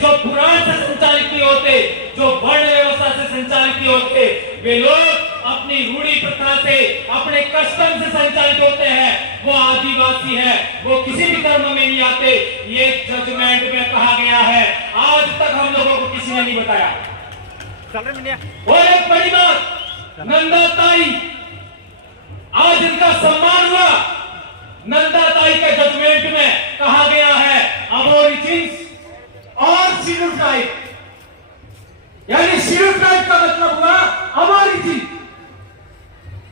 जो पुराण से संचालित किए होते, जो वर्ण व्यवस्था से संचालित किए होते, वे लोग अपनी रूढ़ी प्रथा से, अपने कस्टम से संचालित होते हैं। वो आदिवासी है, वो किसी भी धर्म में नहीं आते। ये जजमेंट में कहा गया है, आज तक हम लोगों को किसी ने नहीं बताया। और एक बड़ी बात, नंदा ताई, आज इनका सम्मान हुआ। नंदा ताई के जजमेंट में कहा गया है अबोरिजिन्स और शेड्यूल ट्राइब, यानी शेड्यूल ट्राइब का मतलब हुआ अबोरिजिन,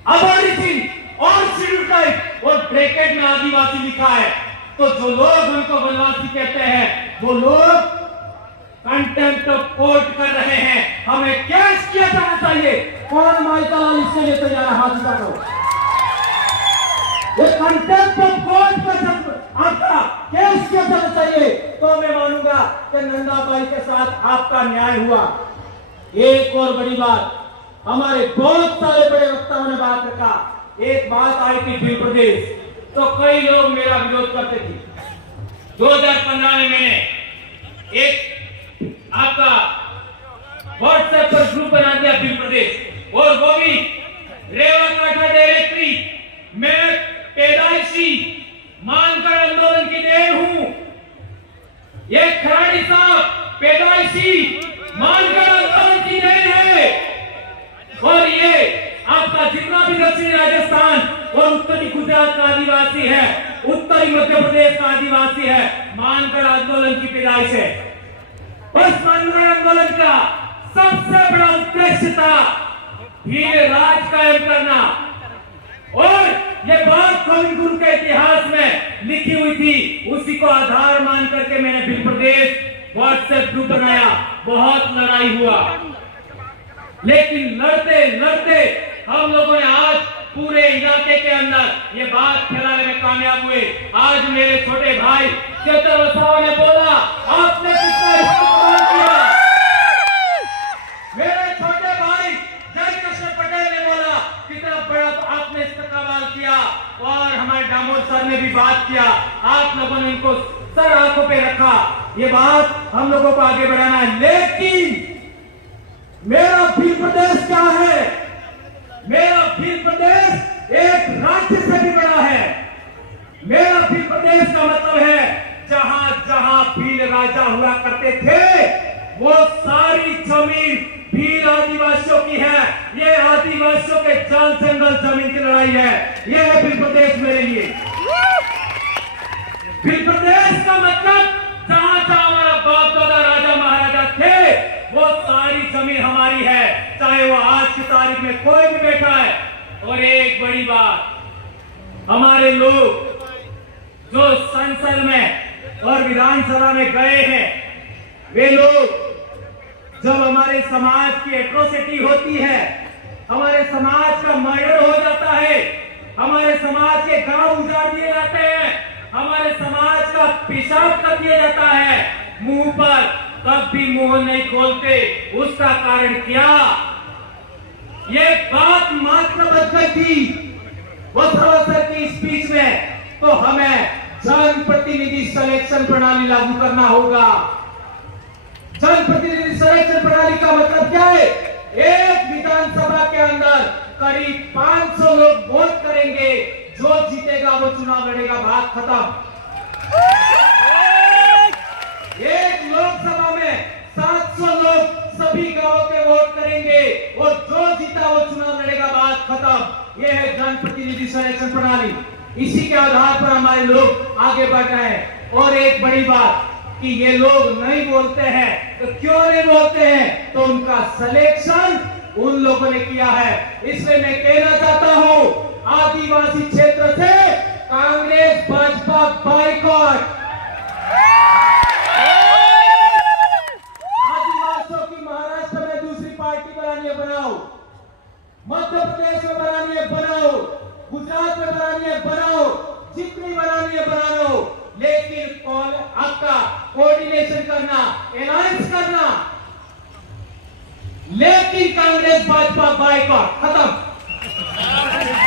अबोरिजिन और शेड्यूल ट्राइब, और ब्रैकेट में आदिवासी लिखा है। तो जो लोग उनको वनवासी कहते हैं, वो लोग कंटेम्प्ट ऑफ कोर्ट कर रहे हैं। हमें केस किया जाना चाहिए। कौन माइकल इससे लेते जा रहा है? हाथ उठाओ। ये कंटेम्प्ट ऑफ कोर्ट पर आपका केस किया जाना चाहिए, तो मैं मानूंगा कि नंदाबाई के साथ आपका न्याय हुआ। एक और बड़ी बात, हमारे बहुत सारे बड़े वक्ताओं ने बात रखा। एक बात आई थी भील प्रदेश, तो कई लोग मेरा विरोध करते थे। 2015 में मैंने एक आपका व्हाट्सएप पर ग्रुप बना दिया भील प्रदेश, और वो भी रेवा काठा डायरेक्टरी। मैं पैदाइशी मानकर आंदोलन की देन हूं। ये खराड़ी साहब पैदाइशी मानकर आंदोलन की देन है, और ये आपका जितना भी दक्षिणी राजस्थान और उत्तरी गुजरात का आदिवासी है, उत्तरी मध्य प्रदेश का आदिवासी है, मानकर आंदोलन की पैदाइश है। बस मानकर आंदोलन का सबसे बड़ा उद्देश्य था भील राज कायम करना, और ये बात गोविंद गुरु के इतिहास में लिखी हुई थी। उसी को आधार मान करके मैंने भील प्रदेश व्हाट्सएप ग्रुप बनाया। बहुत लड़ाई हुआ, लेकिन लड़ते लड़ते हम लोगों ने आज पूरे इलाके के अंदर ये बात फैलाने में कामयाब हुए। आज मेरे छोटे भाई चेतन वसावा ने बोला, आपने कितना इस्तेमाल किया। मेरे छोटे भाई जयकृष्ण पटेल ने बोला, कितना बड़ा आपने इस्तेमाल किया। और हमारे दामोद सर ने भी बात किया, आप लोगों ने इनको सर आंखों पे रखा। ये बात हम लोगों को आगे बढ़ाना है। लेकिन मेरा भील प्रदेश क्या है? मेरा भील प्रदेश एक राज्य से भी बड़ा है। मेरा भील प्रदेश का मतलब है जहां जहां भील राजा हुआ करते थे, वो सारी जमीन भील आदिवासियों की है। ये आदिवासियों के जल जंगल जमीन की लड़ाई है। ये है भील प्रदेश मेरे लिए। भील प्रदेश का मतलब जहां जहां हमारा बाप दादा राजा महाराजा थे, वो सारी जमीन हमारी है, चाहे वो आज की तारीख में कोई भी बैठा है। और एक बड़ी बात, हमारे लोग जो संसद में और विधानसभा में गए हैं, वे लोग जब हमारे समाज की एट्रोसिटी होती है, हमारे समाज का मर्डर हो जाता है, हमारे समाज के गांव उजाड़ दिए जाते हैं, हमारे समाज का पेशाब कर दिया जाता है मुंह पर, तब भी मुंह नहीं खोलते। उसका कारण क्या? ये बात मात्र बच गई थी वसावा सर की स्पीच में, तो हमें जनप्रतिनिधि सिलेक्शन प्रणाली लागू करना होगा। जनप्रतिनिधि सिलेक्शन प्रणाली का मतलब क्या है? एक विधानसभा के अंदर करीब 500 लोग वोट करेंगे, जो जीतेगा वो चुनाव लड़ेगा, बात खत्म। एक लोकसभा में 700 लोग सभी गांवों के वोट करेंगे, और जो जीता वो चुनाव लड़ेगा, बात खत्म। यह है जनप्रतिनिधि सिलेक्शन प्रणाली। इसी के आधार पर हमारे लोग आगे बढ़ रहे हैं। और एक बड़ी बात कि ये लोग नहीं बोलते हैं, तो क्यों नहीं बोलते हैं? तो उनका सिलेक्शन उन लोगों ने किया है। इसलिए मैं कहना चाहता हूं, आदिवासी क्षेत्र से कांग्रेस भाजपा बाइकॉट। आदिवासियों की महाराष्ट्र में दूसरी पार्टी बनानी है, बनाओ। मध्य प्रदेश में बनानी है, बनाओ। गुजरात में बनानी है, बनाओ। जितनी बनानी है बना लो, लेकिन आपका कोऑर्डिनेशन करना, अलायंस करना, लेकिन कांग्रेस भाजपा बाइकॉट, खत्म,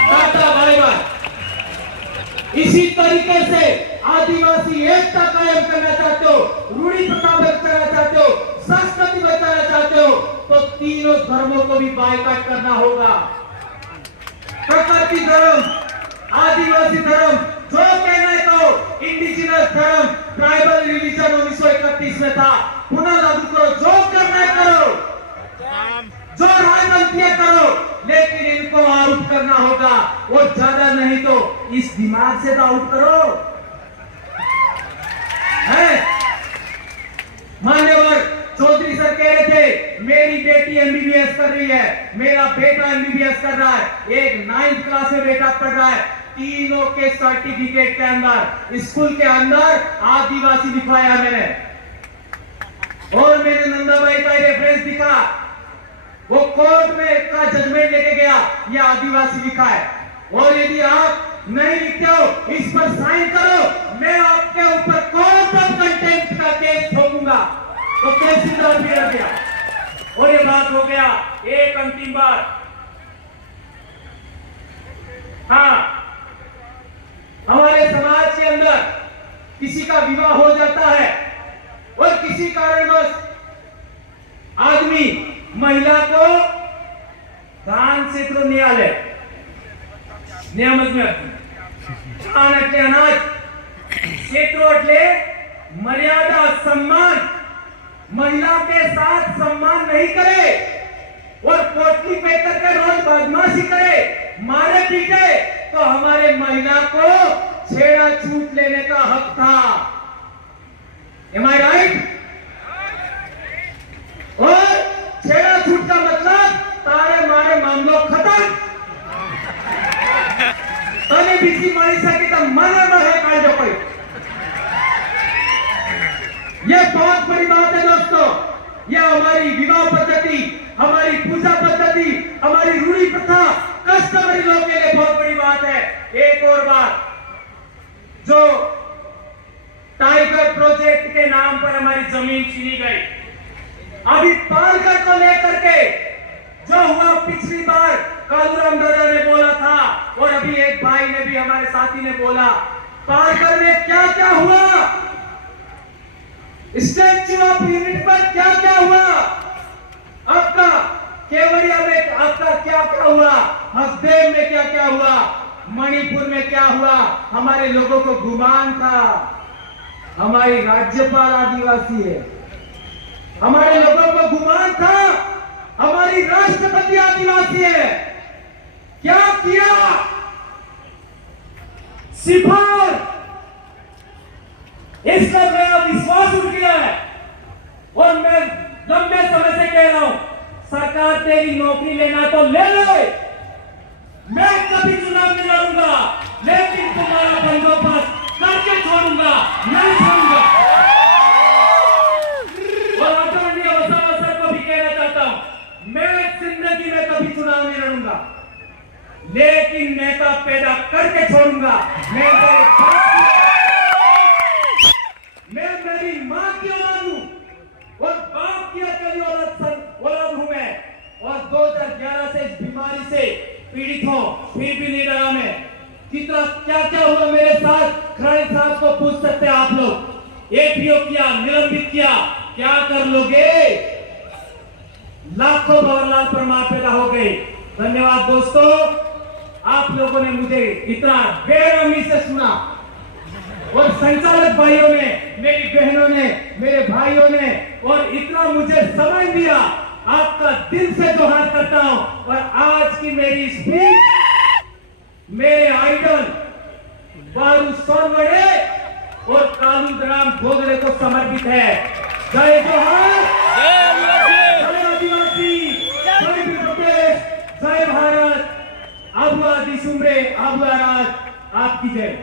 टाटा बाय बाय। इसी तरीके से आदिवासी एकता कायम करना चाहते हो, रूढ़ी प्रथा करना चाहते हो, तीनों धर्मों को भी बायकॉट करना होगा। प्रकृति धर्म, आदिवासी धर्म, जो कहना है तो इंडिजिनस धर्म, ट्राइबल रिलीजन 1931 में था, पुनः लागू करो, जो करना है करो, जो राजनीति करो, लेकिन इनको आउट करना होगा, और ज्यादा नहीं तो इस दिमाग से तो आउट करो। है मान्यवर चौधरी सर कह रहे थे मेरी बेटी एमबीबीएस कर रही है, मेरा बेटा एमबीबीएस कर रहा है, एक 9th क्लास में बेटा पढ़ रहा है, तीनों के सर्टिफिकेट के अंदर स्कूल के अंदर आदिवासी दिखाया मैंने, और मैंने नंदाबाई का रेफरेंस दिखा, वो कोर्ट में का जजमेंट लेके गया, ये आदिवासी लिखा है, और यदि आप नहीं लिखते हो इस पर साइन करो, मैं आपके ऊपर कोर्ट ऑफ कंटेम्प्ट का केस ठोकूंगा। तो केस इंदौर भी रह गया, और ये बात हो गया। एक अंतिम बार, हाँ, हमारे समाज के अंदर किसी का विवाह हो जाता है और किसी कारणवश आदमी महिला को दान से तो न्यायालय नियमच में अनाज क्षेत्रोटले मर्यादा सम्मान महिला के साथ सम्मान नहीं करे और पोटली पे करके रोज बदमाशी करे, मारे पीटे, तो हमारे महिला को छेड़ा छूट लेने का हक था। Am I right? और छेड़ा छूट का मतलब तारे मारे मामलों खत्म, तने बीसी मारी सके तो मना न है काय जो कोई। ये बहुत बड़ी बात है दोस्तों, ये हमारी विवाह पद्धति, हमारी पूजा पद्धति, हमारी रूढ़ी प्रथा, कस्टमरी लोग के लिए बहुत बड़ी बात है। एक और बात, जो टाइगर प्रोजेक्ट के नाम पर हमारी जमीन छीनी गई, अभी पालघर को लेकर के जो हुआ पिछली बार कालूराम दादा ने बोला था, और अभी एक भाई ने भी, हमारे साथी ने बोला, पालघर में क्या क्या हुआ, स्टैच्यू ऑफ यूनिटी पर क्या क्या हुआ, आपका केवड़िया में आपका क्या क्या हुआ, हसदेव में क्या क्या हुआ, मणिपुर में क्या हुआ। हमारे लोगों को गुमान था हमारी राज्यपाल आदिवासी है, हमारे लोगों को गुमान था हमारी राष्ट्रपति आदिवासी है। क्या किया? सिफार, इसका मेरा विश्वास उठ गया है, और मैं लंबे समय से कह रहा हूं, सरकार तेरी नौकरी लेना तो ले ले, मैं कभी चुनाव नहीं लड़ूंगा, लेकिन तुम्हारा बंदोबस्त करके छोड़ूंगा, नहीं छोड़ूंगा। और आदरणीय वसावा सर को भी कहना चाहता हूं, मैं जिंदगी में कभी चुनाव नहीं लड़ूंगा, लेकिन नेता पैदा करके छोड़ूंगा। मैं मेरी मां की औलाद हूं और बाप की अकेली औलाद हूं मैं, और 2011 से इस बीमारी से पीड़ित हूं, फिर भी नहीं डरा मैं। कितना क्या क्या हुआ मेरे साथ, खराड़ी साहब को पूछ सकते हैं आप लोग, एपीओ किया, निलंबित किया, क्या कर लोगे? लाखों भवरलाल परमार पैदा हो गए। धन्यवाद दोस्तों, आप लोगों ने मुझे इतना बेरहमी से सुना, और संचालक भाइयों ने, मेरी बहनों ने, मेरे भाइयों ने, और इतना मुझे समय दिया, आपका दिल से जोहार करता हूं। और आज की मेरी स्पीच मेरे आइडल बारू सोनवड़े और कालूराम भोगले को समर्पित है। जय जोहार, जय आदिवासी, जय प्रदेश, जय भारत, आबू आदि सुमरे, आबू राज, आपकी जय।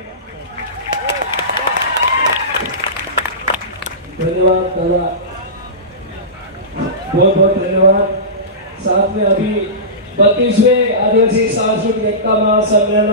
धन्यवाद दादा, बहुत बहुत धन्यवाद। साथ में अभी 32वें आदिवासी सांस्कृतिक एकता महासम्मेलन